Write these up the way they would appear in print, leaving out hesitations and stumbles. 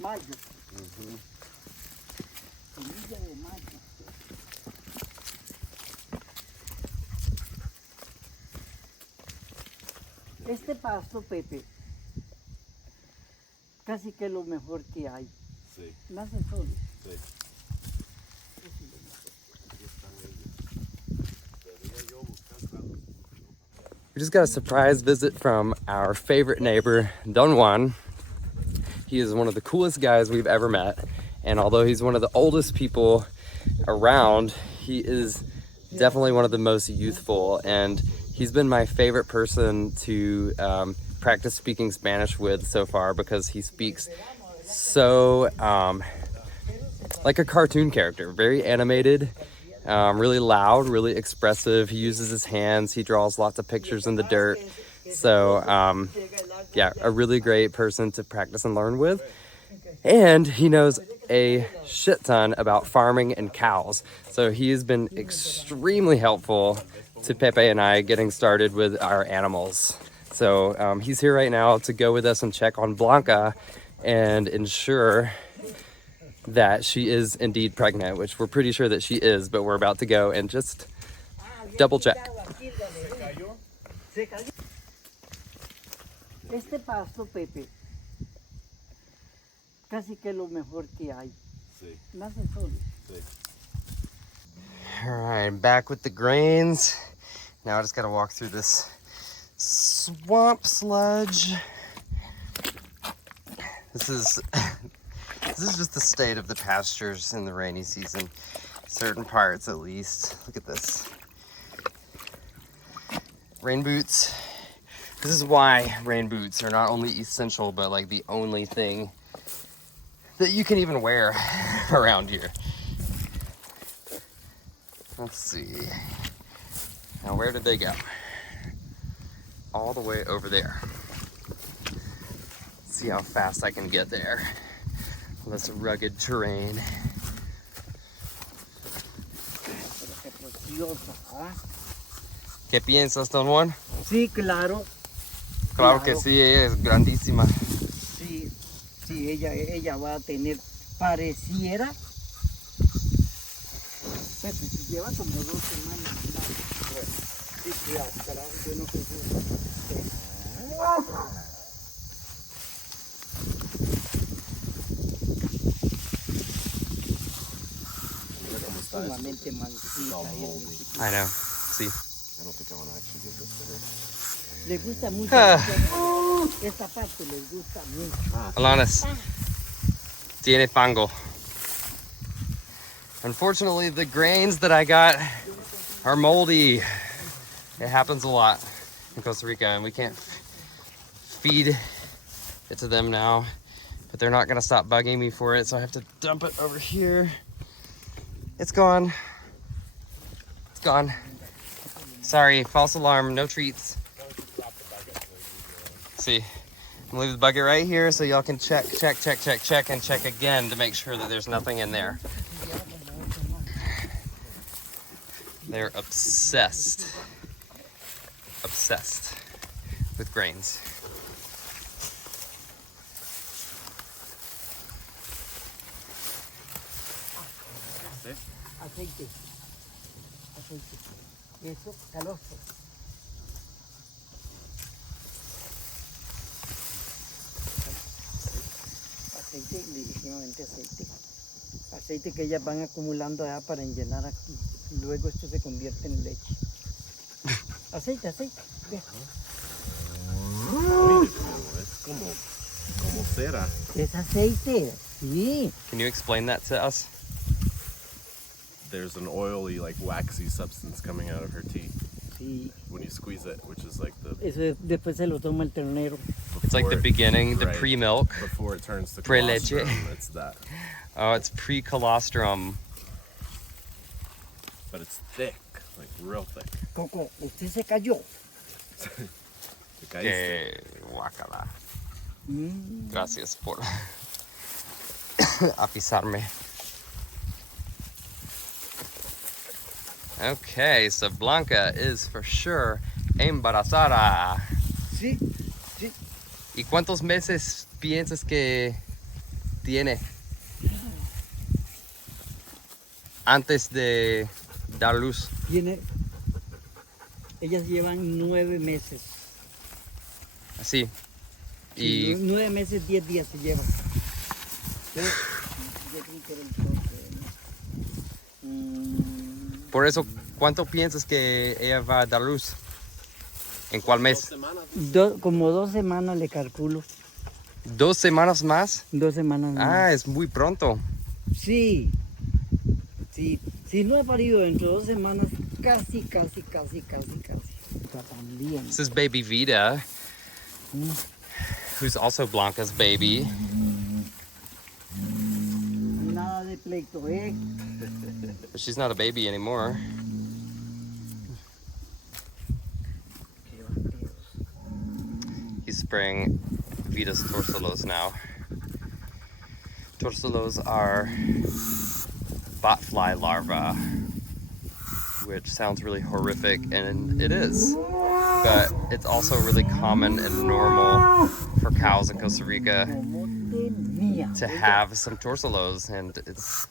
Mayo. Semilla de mayo. Este pasto, Pepe, casi que lo mejor que hay. Sí. Nace solo. Sí. We just got a surprise visit from our favorite neighbor, Don Juan. He is one of the coolest guys we've ever met. And although he's one of the oldest people around, he is definitely one of the most youthful. And he's been my favorite person to practice speaking Spanish with so far because he speaks so like a cartoon character, very animated. Really loud, really expressive. He uses his hands. He draws lots of pictures in the dirt. So yeah, a really great person to practice and learn with. And he knows a shit ton about farming and cows. So he has been extremely helpful to Pepe and I getting started with our animals. So he's here right now to go with us and check on Blanca and ensure that she is indeed pregnant, which we're pretty sure that she is, but we're about to go and just double check. Este pasto, Pepe, casi que lo mejor que hay. Sí. Nace solo. Sí. All right, back with the grains. Now I just gotta walk through this swamp sludge. This is just the state of the pastures in the rainy season. Certain parts, at least. Look at this. Rain boots. This is why rain boots are not only essential, but like the only thing that you can even wear around here. Let's see. Now, where did they go? All the way over there. Let's see how fast I can get there. This rugged terrain. ¿Qué piensas, Don Juan? Sí, claro. Claro que sí, ella es grandísima. Sí, sí, ella va a tener, pareciera, Pepe, si lleva como 2 semanas. Sí, claro, carajo, yo no sé si... Sumamente mansita. I know. See. I don't think I want to actually give this to her. Les gusta mucho. Esta parte les gusta mucho. Alanis. Tiene fango. Unfortunately, the grains that I got are moldy. It happens a lot in Costa Rica, and we can't feed it to them now. But they're not gonna stop bugging me for it, so I have to dump it over here. It's gone. It's gone. Sorry, false alarm, no treats. See, I'm gonna leave the bucket right here so y'all can check, and check again to make sure that there's nothing in there. They're obsessed with grains. Aceite. Eso, calostro. Aceite, legítimamente aceite. Aceite que ellas van acumulando allá para enllenar aquí. Y luego esto se convierte en leche. Aceite. Ve. Es como cera. Es aceite, sí. Can you explain that to us? There's an oily, like waxy substance coming out of her teeth Sí. when you squeeze it, which is like the... Eso después se lo toma el ternero. It's like the beginning, the pre-milk. Before it turns to Pre-leche. colostrum, it's that. Oh, it's pre-colostrum. But it's thick, like real thick. Coco, usted se cayó. Te caíste. Guacala. Gracias por avisarme. Okay, so Blanca is for sure embarazada. Sí. ¿Y cuántos meses piensas que tiene antes de dar luz? Ellas llevan 9 meses. Así. Sí, Y 9 meses, 10 días se llevan. Entonces, yo creo que era el toque. por eso, ¿cuánto piensas que ella va a dar luz? ¿En cuál mes? Como 2 semanas le calculo. 2 semanas más. 2 semanas más. Ah, es muy pronto. Sí. Si no he parido dentro de 2 semanas, casi. Está también. This is baby Vita, who's also Blanca's baby. Nada de pleito, ¿eh? But she's not a baby anymore. He's spraying Vita's torsolos now. Torsolos are botfly larvae, which sounds really horrific, and it is. But it's also really common and normal for cows in Costa Rica to have some torsolos, and it's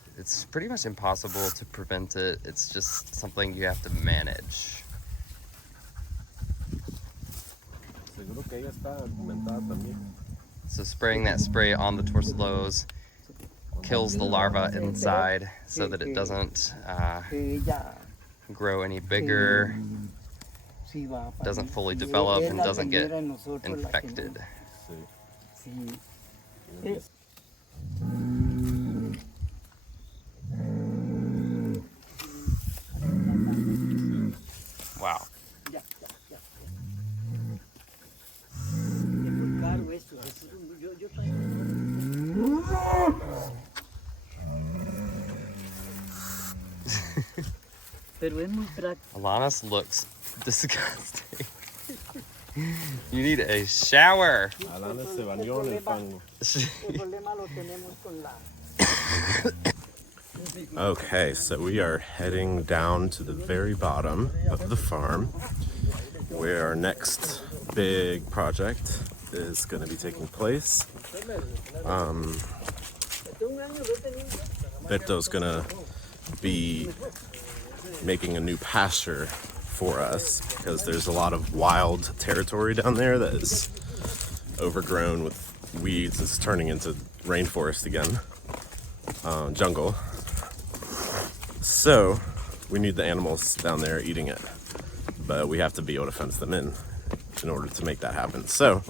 pretty much impossible to prevent it. It's just something you have to manage. Seguro que ella está alimentada también. So spraying that spray on the torsolos kills the larva inside so that it doesn't grow any bigger, doesn't fully develop, and doesn't get infected. Wow. Pero es muy práctico. Alanis looks disgusting. You need a shower. Alana se bañó en el fango. El problema lo tenemos con la... Okay, so we are heading down to the very bottom of the farm where our next big project is going to be taking place. Berto's going to be making a new pasture for us because there's a lot of wild territory down there that is overgrown with weeds. It's turning into rainforest again, jungle. So we need the animals down there eating it, but we have to be able to fence them in order to make that happen. So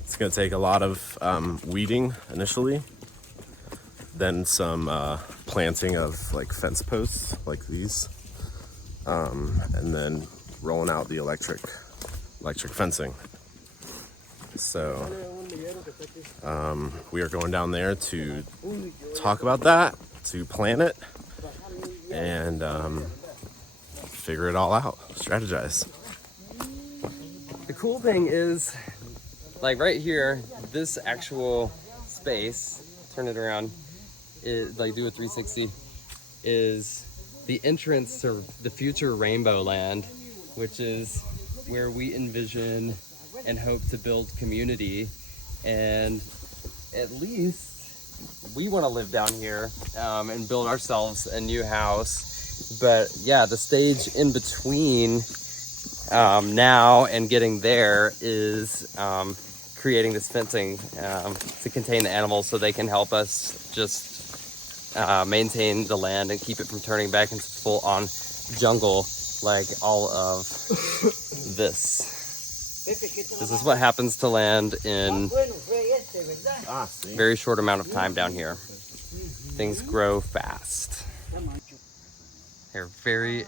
it's going to take a lot of weeding initially, then some planting of like fence posts like these, and then rolling out the electric fencing. So we are going down there to talk about that, to plan it, and figure it all out, strategize. The cool thing is, like right here, this actual space, turn it around, is, like do a 360, is the entrance to the future Rainbow Land, which is where we envision and hope to build community. And at least we want to live down here and build ourselves a new house. But yeah, the stage in between now and getting there is creating this fencing to contain the animals so they can help us just maintain the land and keep it from turning back into full-on jungle like all of this. This is what happens to land in a very short amount of time down here. Things grow fast. They're very,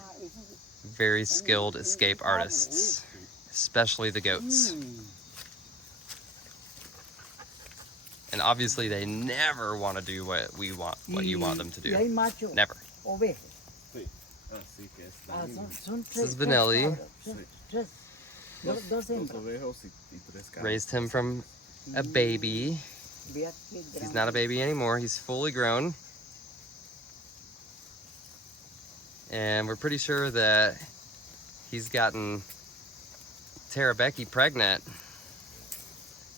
very skilled escape artists, especially the goats. And obviously they never want to do what we want, what you want them to do. Never. This is Vanelli. Raised him from a baby. He's not a baby anymore. He's fully grown. And we're pretty sure that he's gotten Tara Becky pregnant.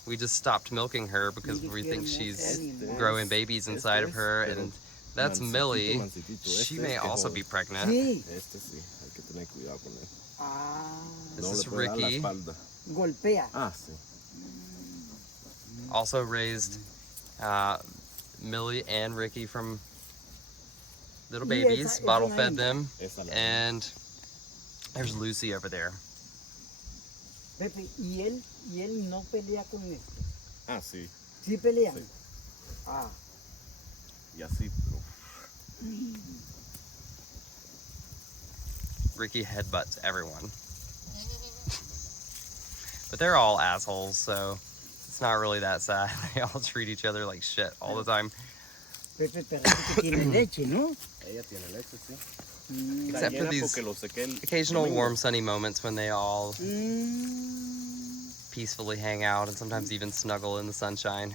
We just stopped milking her because we think she's growing babies inside of her, and that's Millie. She may also be pregnant. Sí. Este sí, hay que tener cuidado con él. Ah, This No le is puede dar la Ricky, espalda. golpea. Ah, sí. also raised Millie and Ricky from little Y babies, esa bottle la fed hembra. them, Esa la and there's Lucy over there. Pepe, y él no pelea con este. Ah, sí. ¿Sí pelean? Sí. Ah. Y así, pero... Ricky headbutts everyone. But they're all assholes, so it's not really that sad. They all treat each other like shit all the time. Pepe, parece que tiene leche, ¿no? Ella tiene leche, sí. Except for these occasional warm, sunny moments when they all peacefully hang out and sometimes even snuggle in the sunshine.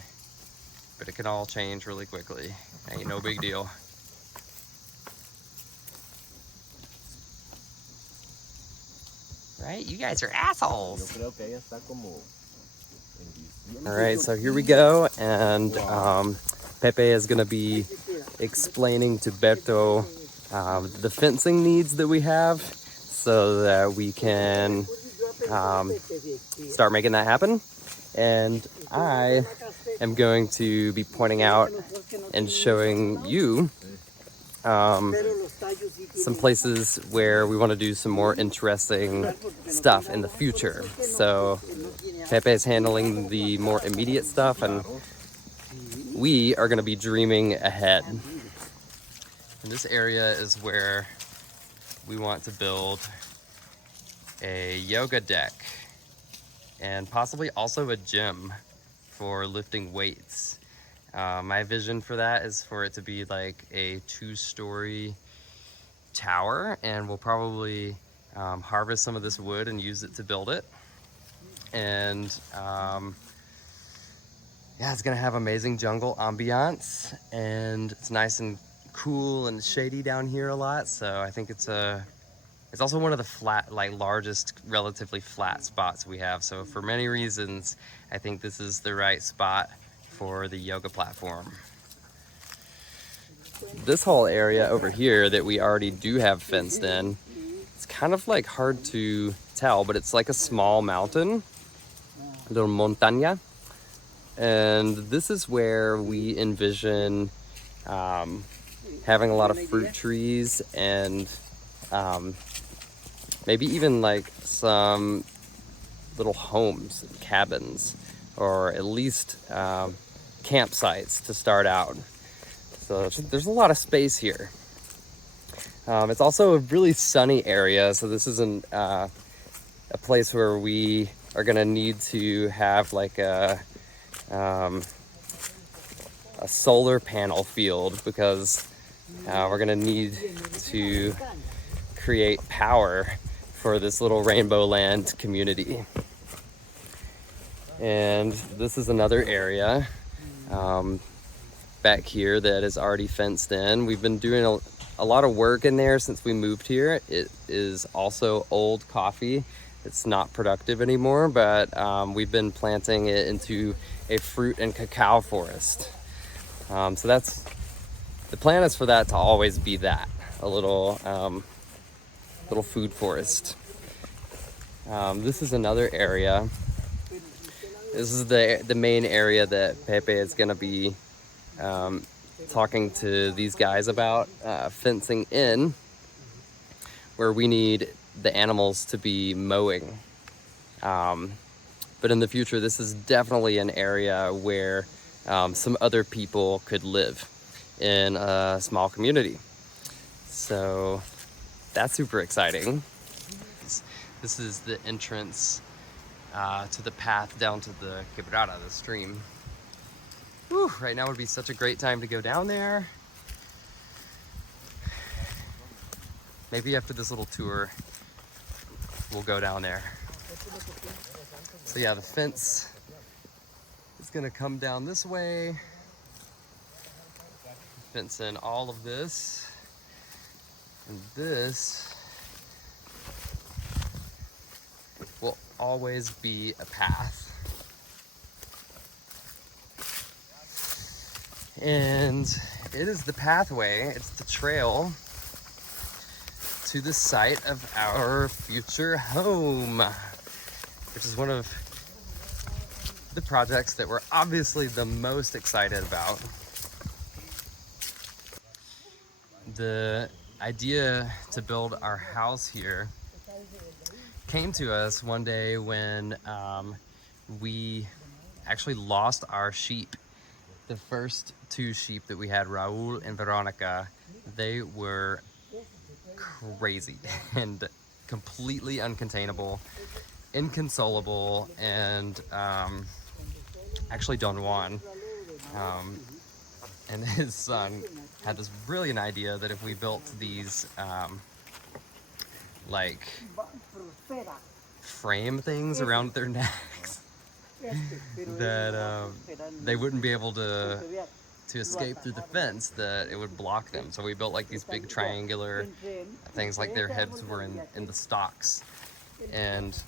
But it can all change really quickly. Ain't no big deal. Right? You guys are assholes. Yo creo que ella está como... All right, so here we go, and Pepe is going to be explaining to Berto the fencing needs that we have so that we can start making that happen. And I am going to be pointing out and showing you some places where we want to do some more interesting stuff in the future. So Pepe is handling the more immediate stuff, and we are going to be dreaming ahead. And this area is where we want to build a yoga deck and possibly also a gym for lifting weights. My vision for that is for it to be like a 2-story tower, and we'll probably harvest some of this wood and use it to build it. And yeah, it's gonna have amazing jungle ambiance, and it's nice and cool and shady down here a lot. So I think it's also one of the largest, relatively flat spots we have. So for many reasons, I think this is the right spot for the yoga platform. This whole area over here that we already do have fenced in, it's kind of like hard to tell, but it's like a small mountain, a little montaña. And this is where we envision having a lot of fruit trees and maybe even like some little homes and cabins, or at least campsites to start out. So there's a lot of space here. It's also a really sunny area, so this isn't a place where we are gonna need to have like a solar panel field, because we're gonna need to create power for this little Rainbow Land community. And this is another area back here that is already fenced in. We've been doing a lot of work in there since we moved here. It is also old coffee. It's not productive anymore, but we've been planting it into a fruit and cacao forest. So that's, the plan is for that to always be that, a little food forest. This is another area. This is the main area that Pepe is gonna be talking to these guys about fencing in, where we need the animals to be mowing. But in the future, this is definitely an area where some other people could live in a small community. So that's super exciting. This is the entrance to the path down to the quebrada, the stream. Whew, right now would be such a great time to go down there. Maybe after this little tour, we'll go down there. So yeah, the fence is gonna come down this way. Fence in all of this. And this will always be a path. And it is the pathway, it's the trail to the site of our future home, which is one of the projects that we're obviously the most excited about. The idea to build our house here came to us one day when we actually lost our sheep. The first two sheep that we had, Raul and Veronica, they were crazy and completely uncontainable, inconsolable, and actually Don Juan and his son had this brilliant idea that if we built these like frame things around their necks that they wouldn't be able to escape through the fence, that it would block them. So we built like these big triangular things, like their heads were in the stalks, and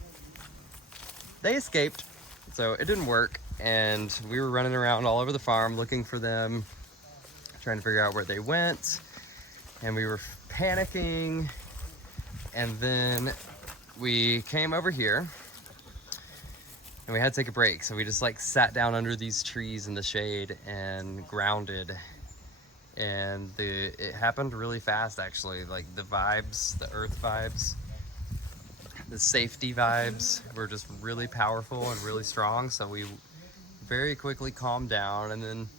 they escaped. So it didn't work, and we were running around all over the farm looking for them, trying to figure out where they went, and we were panicking. And then we came over here and we had to take a break, so we just like sat down under these trees in the shade and grounded. And it happened really fast, actually. Like the vibes, the earth vibes, the safety vibes were just really powerful and really strong. So we very quickly calmed down and then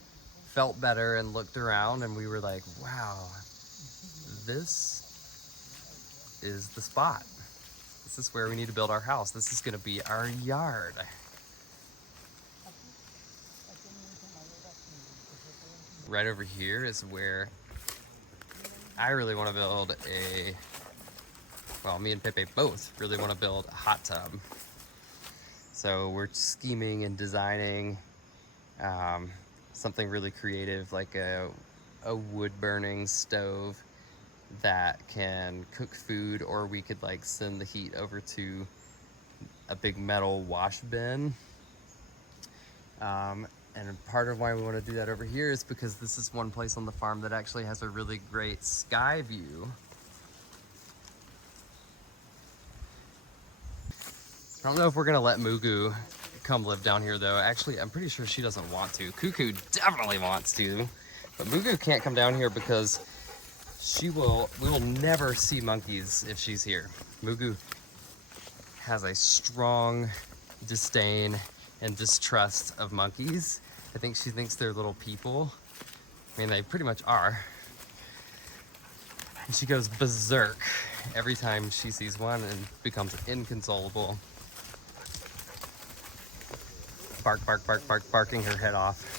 felt better and looked around, and we were like, wow, this is the spot. This is where we need to build our house. This is gonna be our yard. Right over here is where I really want to build well, me and Pepe both really want to build a hot tub. So we're scheming and designing something really creative, like a wood burning stove that can cook food, or we could like send the heat over to a big metal wash bin. And part of why we want to do that over here is because this is one place on the farm that actually has a really great sky view. I don't know if we're gonna let Mugu come live down here though. Actually, I'm pretty sure she doesn't want to. Cuckoo definitely wants to, but Mugu can't come down here because we will never see monkeys if she's here. Mugu has a strong disdain and distrust of monkeys. I think she thinks they're little people. I mean, they pretty much are. And she goes berserk every time she sees one and becomes inconsolable. Bark, bark, bark, bark, barking her head off.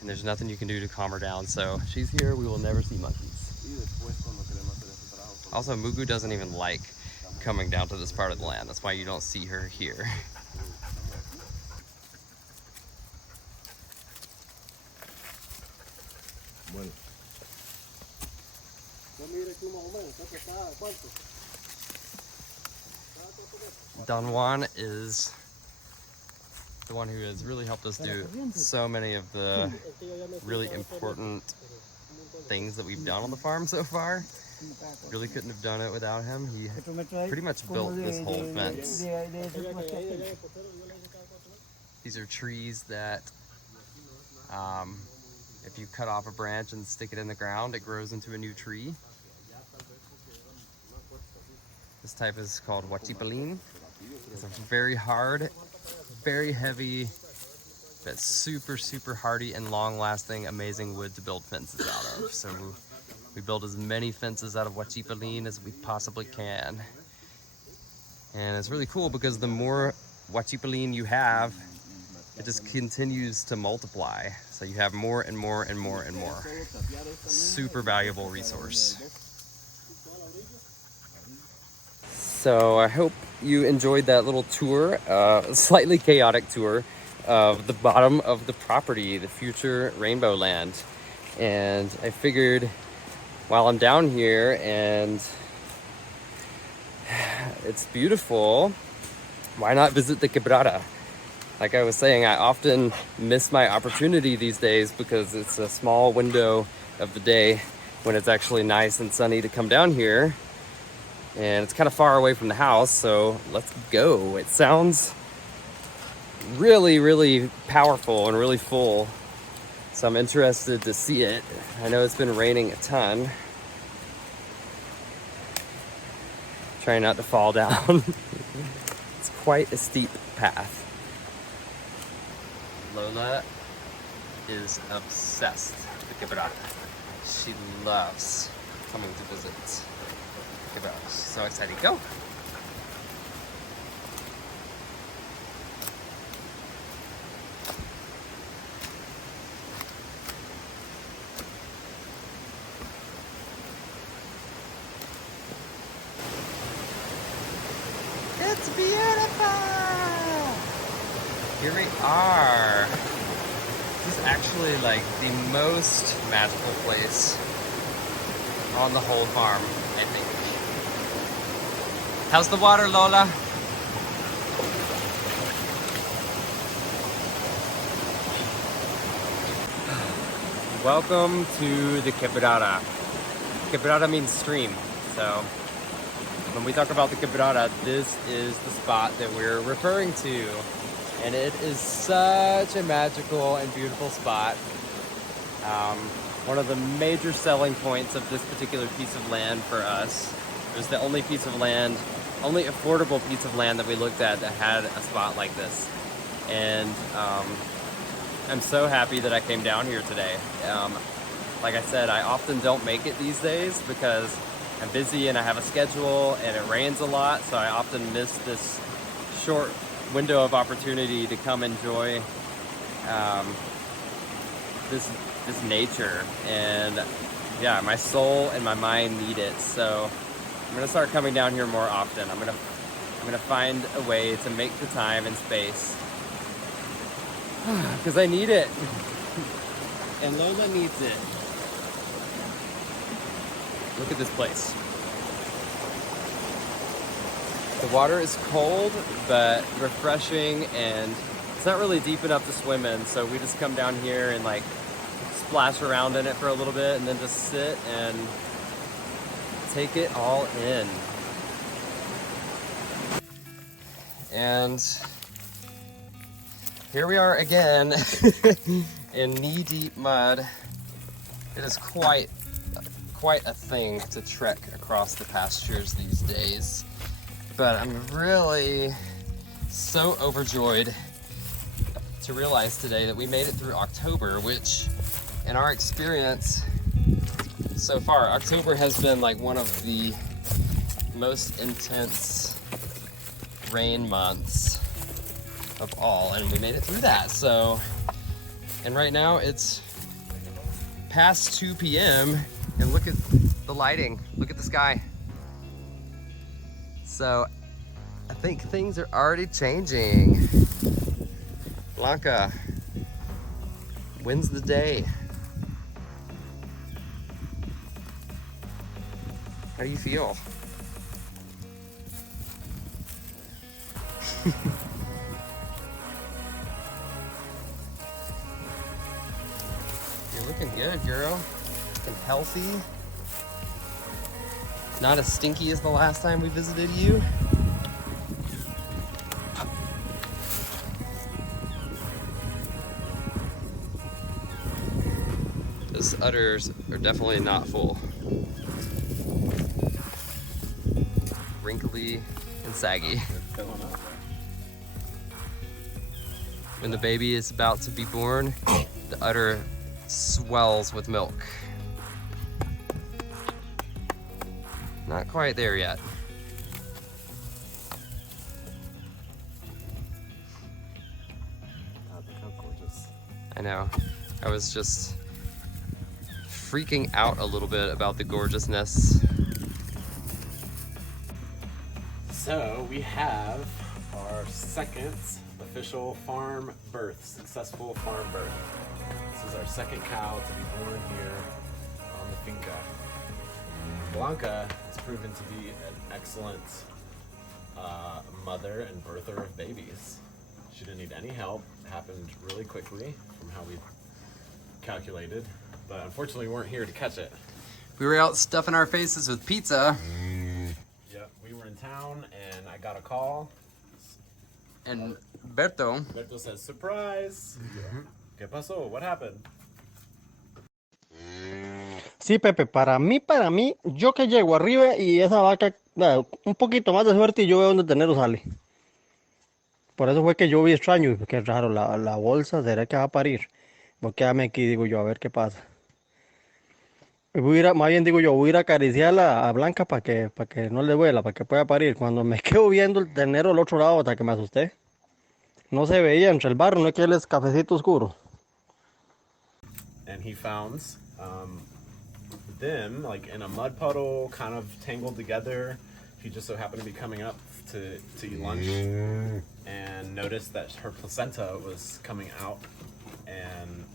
And there's nothing you can do to calm her down. So she's here, we will never see monkeys. Also, Mugu doesn't even like coming down to this part of the land. That's why you don't see her here. Don Juan is the one who has really helped us do so many of the really important things that we've done on the farm so far. Really couldn't have done it without him. He pretty much built this whole fence. These are trees that if you cut off a branch and stick it in the ground, it grows into a new tree. This type is called huachipalin. It's a very hard, very heavy, but super, super hardy and long-lasting, amazing wood to build fences out of. So we build as many fences out of huachipalin as we possibly can. And it's really cool because the more huachipalin you have, it just continues to multiply. So you have more and more and more and more. Super valuable resource. So I hope you enjoyed that little tour, slightly chaotic tour of the bottom of the property, the future Rainbow Land. And I figured while I'm down here and it's beautiful, why not visit the quebrada? Like I was saying, I often miss my opportunity these days because it's a small window of the day when it's actually nice and sunny to come down here. And it's kind of far away from the house, so let's go. It sounds really, really powerful and really full. So I'm interested to see it. I know it's been raining a ton. Trying not to fall down. It's quite a steep path. Lola is obsessed with quebrada. She loves coming to visit quebrada. She's so excited. Go! It's beautiful! Here we are. This is actually like the most magical place on the whole farm, I think. How's the water, Lola? Welcome to the quebrada. Quebrada means stream, so when we talk about the quebrada, this is the spot that we're referring to. And it is such a magical and beautiful spot. One of the major selling points of this particular piece of land for us, it was the only piece of land, only affordable piece of land that we looked at that had a spot like this. And I'm so happy that I came down here today. Like I said, I often don't make it these days because I'm busy and I have a schedule and it rains a lot, so I often miss this short window of opportunity to come enjoy this nature. And yeah, my soul and my mind need it, so I'm gonna start coming down here more often. I'm gonna find a way to make the time and space because I need it and Lola needs it. Look at this place. The water is cold, but refreshing, and it's not really deep enough to swim in, so we just come down here and like splash around in it for a little bit and then just sit and take it all in. And here we are again in knee-deep mud. It is quite a thing to trek across the pastures these days. But I'm really so overjoyed to realize today that we made it through October, which in our experience so far, October has been like one of the most intense rain months of all, and we made it through that. So, and right now it's past 2 p.m. and look at the lighting, look at the sky. So I think things are already changing. Blanca, when's the day? How do you feel? You're looking good, girl. Looking healthy. Not as stinky as the last time we visited you. Those udders are definitely not full. Wrinkly and saggy. When the baby is about to be born, the udder swells with milk. Not quite there yet. I know. I was just freaking out a little bit about the gorgeousness. So we have our second official farm birth, successful farm birth. This is our second cow to be born here on the finca. Blanca has proven to be an excellent mother and birther of babies. She didn't need any help. It happened really quickly from how we calculated, but unfortunately we weren't here to catch it. We were out stuffing our faces with pizza. Yep, we were in town and I got a call. And Berto says, surprise! ¿Qué pasó? What happened? Sí, Pepe, para mí, yo que llego arriba y esa vaca, un poquito más de suerte y yo veo dónde tenerlo sale. Por eso fue que yo vi extraño, qué raro, la bolsa, ¿será que va a parir? Voy a quedarme aquí, digo yo, a ver qué pasa. Y voy a ir más bien digo yo, voy a ir a acariciarla a Blanca para que no le duela, para que pueda parir. Cuando me quedo viendo el ternero al otro lado, hasta que me asusté. No se veía entre el barro, no es que él es cafecito oscuro. And he found them like in a mud puddle, kind of tangled together. He just so happened to be coming up to eat lunch and noticed that her placenta was coming out, and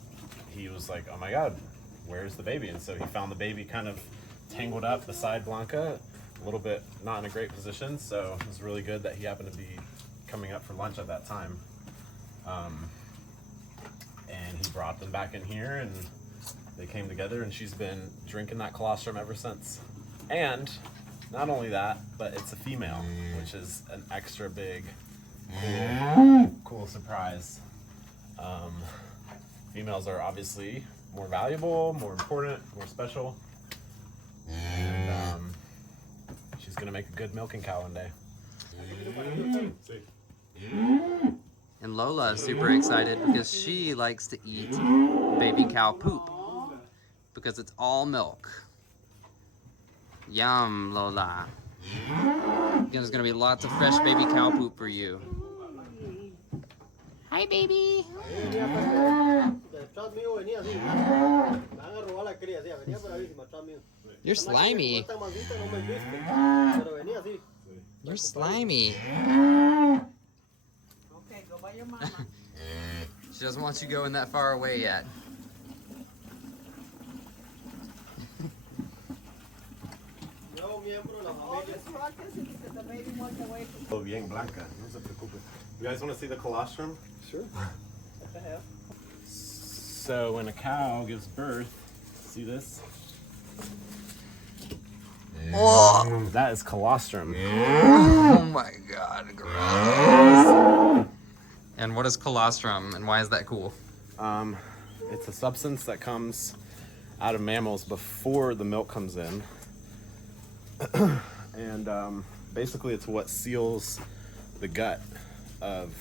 he was like, oh my god, where's the baby? And so he found the baby kind of tangled up beside Blanca, a little bit not in a great position, so it was really good that he happened to be coming up for lunch at that time. And he brought them back in here and they came together, and she's been drinking that colostrum ever since. And not only that, but it's a female, which is an extra big, cool surprise. Females are obviously more valuable, more important, more special. And she's gonna make a good milking cow one day. and Lola is super excited because she likes to eat baby cow poop because it's all milk. Yum, Lola. There's gonna be lots of fresh baby cow poop for you. Hi, baby. You're slimy. You're slimy. Okay, go by your mama. She doesn't want you going that far away yet. Oh, bien Blanca. No se preocupe. You guys want to see the colostrum? Sure. What the hell? So when a cow gives birth, see this? That is colostrum. Oh my god, gross. And what is colostrum and why is that cool? It's a substance that comes out of mammals before the milk comes in. And basically it's what seals the gut of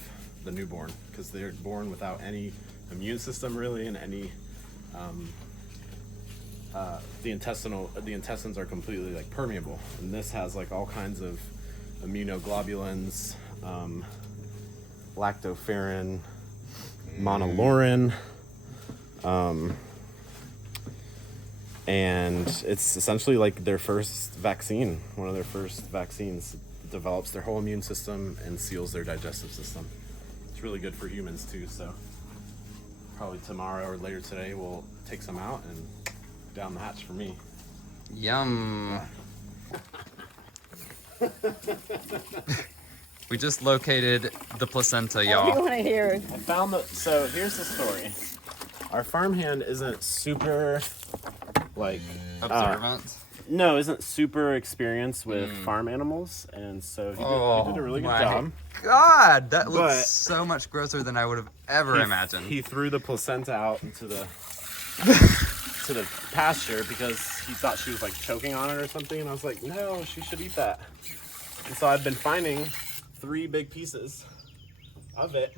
the newborn, because they're born without any immune system really, and any the intestines are completely like permeable, and this has like all kinds of immunoglobulins, lactoferrin, monolaurin, and it's essentially like their first vaccine, one of their first vaccines. It develops their whole immune system and seals their digestive system. It's really good for humans too, so probably tomorrow or later today we'll take some out and down the hatch for me. Yum. We just located the placenta, I y'all. want to hear it. I found so here's the story. Our farmhand isn't super like Observant. no, isn't super experienced with farm animals, and so he did a really good job. God, that looks But- so much grosser than I would have ever imagined. He threw the placenta out into the to the pasture because he thought she was like choking on it or something, and I was like, no, she should eat that. And so I've been finding 3 big pieces of it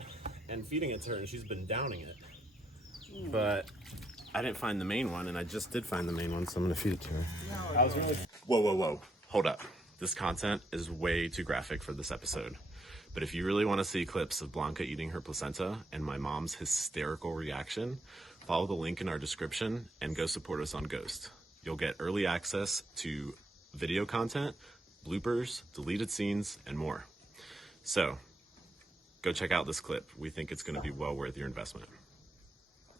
and feeding it to her, and she's been downing it. But I didn't find the main one, and I just did find the main one, so I'm gonna feed it to her. I was really... Whoa. Hold up. This content is way too graphic for this episode. But if you really want to see clips of Blanca eating her placenta and my mom's hysterical reaction, follow the link in our description and go support us on Ghost. You'll get early access to video content, bloopers, deleted scenes, and more. So, go check out this clip. We think it's going to be well worth your investment.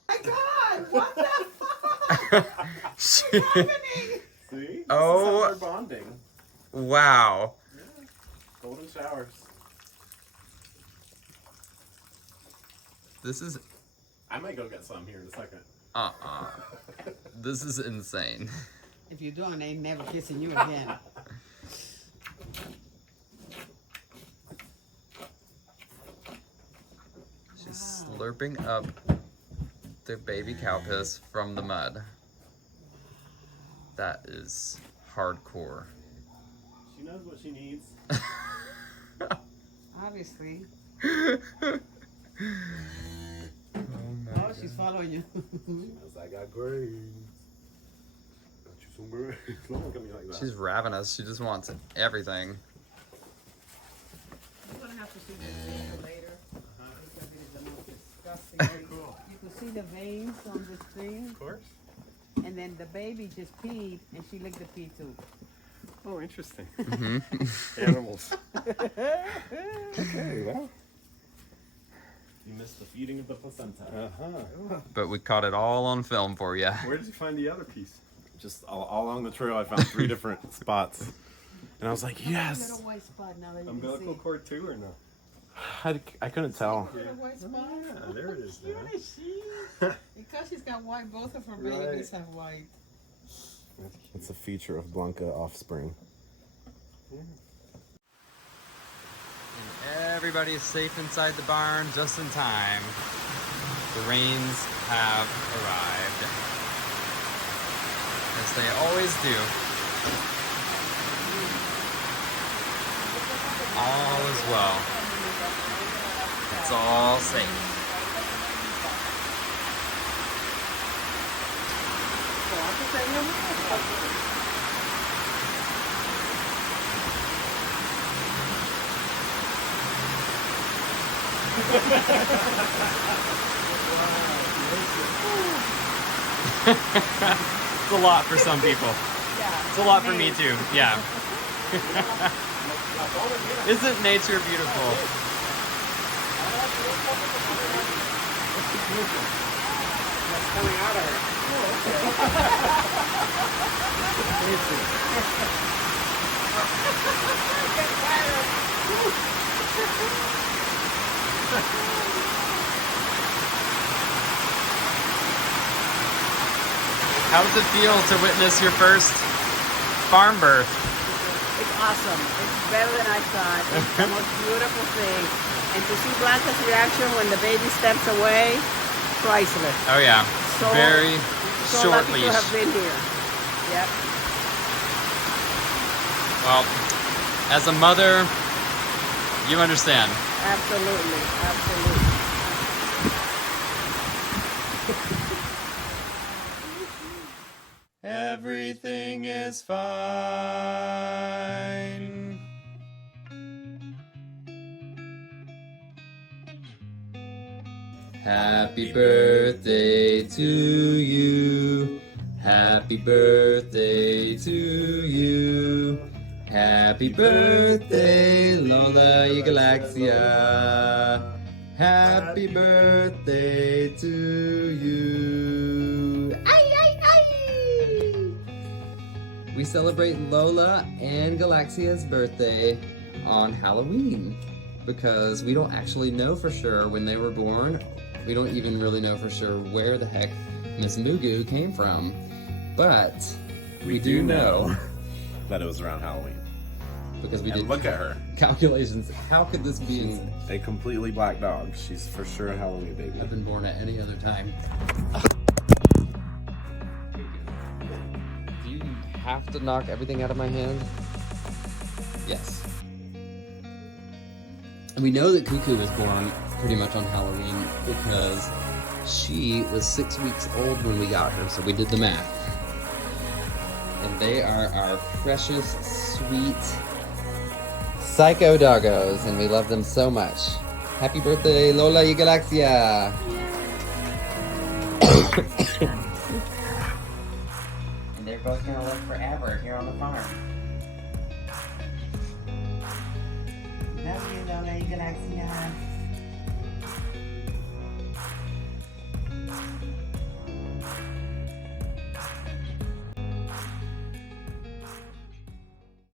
My God, what the fuck? What's happening? See? Oh. This is how we're bonding. Wow. Golden showers. This is I might go get some here in a second. This is insane. If you don't, they ain't never kissing you again. She's slurping up the baby cow piss from the mud. That is hardcore. She knows what she needs. Obviously. Oh, she's following you. Knows I got grades. Got you some grades. Don't look at me like that. she's ravenous. She just wants everything. I'm gonna have to see this video later because it is the most disgusting. Cool. You can see the veins on the screen, Of course. and then the baby just peed, and she licked the pee too. Oh, interesting. Animals. Okay, well. You missed the feeding of the placenta. Uh-huh. But we caught it all on film for you. Where did you find the other piece? Just all along the trail, I found 3 different spots. And I was like, yes! Little white spot now that you Umbilical can see. cord too, or no? I couldn't tell. Little white spot. Yeah, there it is. Cute There. is she? Because she's got white, both of her babies have white. It's a feature of Blanca offspring. And everybody is safe inside the barn just in time. The rains have arrived. As they always do. All is well. It's all safe. It's a lot for some people. It's a lot for me too. Yeah. Isn't nature beautiful? That's coming out of her. How does it feel to witness your first farm birth? It's awesome. It's better than I thought. It's the most beautiful thing. And to see Blanca's reaction when the baby steps away, priceless. Oh yeah, So- very So short lucky leash. to have been here. Yep. Well, as a mother, you understand. Absolutely. Absolutely. Everything is fine. Happy birthday to you. Happy birthday to you. Happy birthday, Lola y Galaxia. Happy birthday to you. Ay, ay, ay. We celebrate Lola and Galaxia's birthday on Halloween because we don't actually know for sure when they were born. We don't even really know for sure where the heck Miss Mugu came from. But we do know That it was around Halloween. because we And did look at her. calculations. How could this She's being a completely black dog. She's for sure a Halloween baby. have been born at any other time? Do you have to knock everything out of my hand? Yes. And we know that Cuckoo was born pretty much on Halloween because she was 6 weeks old when we got her, so we did the math. And they are our precious, sweet psycho doggos, and we love them so much. Happy birthday, Lola y Galaxia! And they're both gonna live forever here on the farm. Love you, Lola y Galaxia.